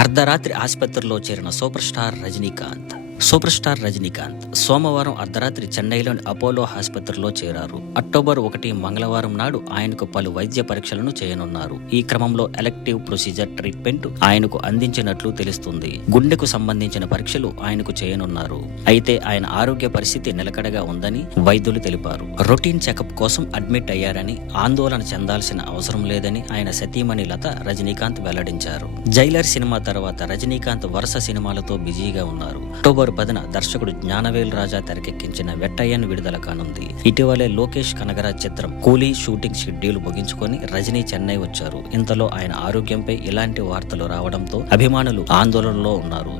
అర్ధరాత్రి ఆసుపత్రిలో చేరిన సూపర్ స్టార్ రజనీకాంత్ సోమవారం అర్ధరాత్రి చెన్నైలోని అపోలో ఆసుపత్రిలో చేరారు. అక్టోబర్ 1 మంగళవారం నాడు ఆయనకు పలు వైద్య పరీక్షలను చేయనున్నారు. ఈ క్రమంలో ఎలెక్టివ్ ప్రొసీజర్ ట్రీట్మెంట్ ఆయనకు అందించినట్లు తెలుస్తుంది. గుండెకు సంబంధించిన పరీక్షలు ఆయనకు చేయనున్నారు. అయితే ఆయన ఆరోగ్య పరిస్థితి నిలకడగా ఉందని వైద్యులు తెలిపారు. రొటీన్ చెకప్ కోసం అడ్మిట్ అయ్యారని, ఆందోళన చెందాల్సిన అవసరం లేదని ఆయన సతీమణి లత రజనీకాంత్ వెల్లడించారు. జైలర్ సినిమా తర్వాత రజనీకాంత్ వరుస సినిమాలతో బిజీగా ఉన్నారు. అక్టోబర్ 10న దర్శకుడు జ్ఞానవేల్ రాజా తెరకెక్కించిన వెట్టయ్యన్ విడుదల కానుంది. ఇటీవలే లోకేష్ కనగరాజ్ చిత్రం కూలీ షూటింగ్ షెడ్యూల్ ముగించుకొని రజనీ చెన్నై వచ్చారు. ఇంతలో ఆయన ఆరోగ్యంపై ఇలాంటి వార్తలు రావడంతో అభిమానులు ఆందోళనలో ఉన్నారు.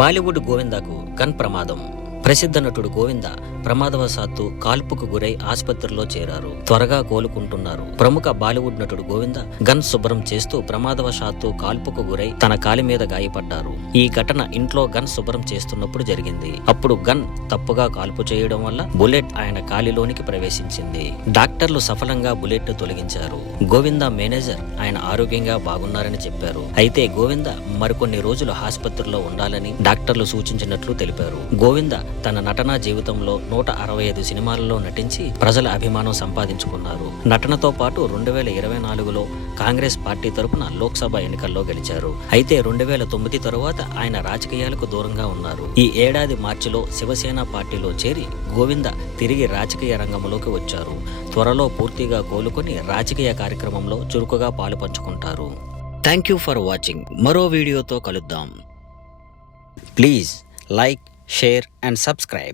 బాలీవుడ్ గోవిందాకు గన్ ప్రమాదం. ప్రసిద్ధ నటుడు గోవింద ప్రమాదవశాత్తు కాల్పుకు గురై ఆసుపత్రిలో చేరారు. త్వరగా కోలుకుంటున్నారు. ప్రముఖ బాలీవుడ్ నటుడు గోవింద గన్ శుభ్రం చేస్తూ ప్రమాదవశాత్తు కాల్పుకు గురై తన కాలి మీద గాయపడ్డారు. ఈ ఘటన ఇంట్లో గన్ శుభ్రం చేస్తున్నప్పుడు జరిగింది. అప్పుడు గన్ తప్పుగా కాల్పు చేయడం వల్ల బుల్లెట్ ఆయన కాలిలోనికి ప్రవేశించింది. డాక్టర్లు సఫలంగా బుల్లెట్ తొలగించారు. గోవింద మేనేజర్ ఆయన ఆరోగ్యంగా బాగున్నారని చెప్పారు. అయితే గోవింద మరికొన్ని రోజులు ఆసుపత్రిలో ఉండాలని డాక్టర్లు సూచించినట్లు తెలిపారు. గోవింద తన నటనా జీవితంలో 165 సినిమాలలో నటించి ప్రజల అభిమానం సంపాదించుకున్నారు. నటనతో పాటు 2024లో కాంగ్రెస్ పార్టీ తరపున లోక్సభ ఎన్నికల్లో గెలిచారు. అయితే 2009 తరువాత ఆయన రాజకీయాలకు దూరంగా ఉన్నారు. ఈ ఏడాది మార్చిలో శివసేన పార్టీలో చేరి గోవింద తిరిగి రాజకీయ రంగంలోకి వచ్చారు. త్వరలో పూర్తిగా కోలుకొని రాజకీయ కార్యక్రమంలో చురుకుగా పాలుపంచుకుంటారు. Thank you for watching. మరో వీడియోతో కలుద్దాం. Please like, share and subscribe.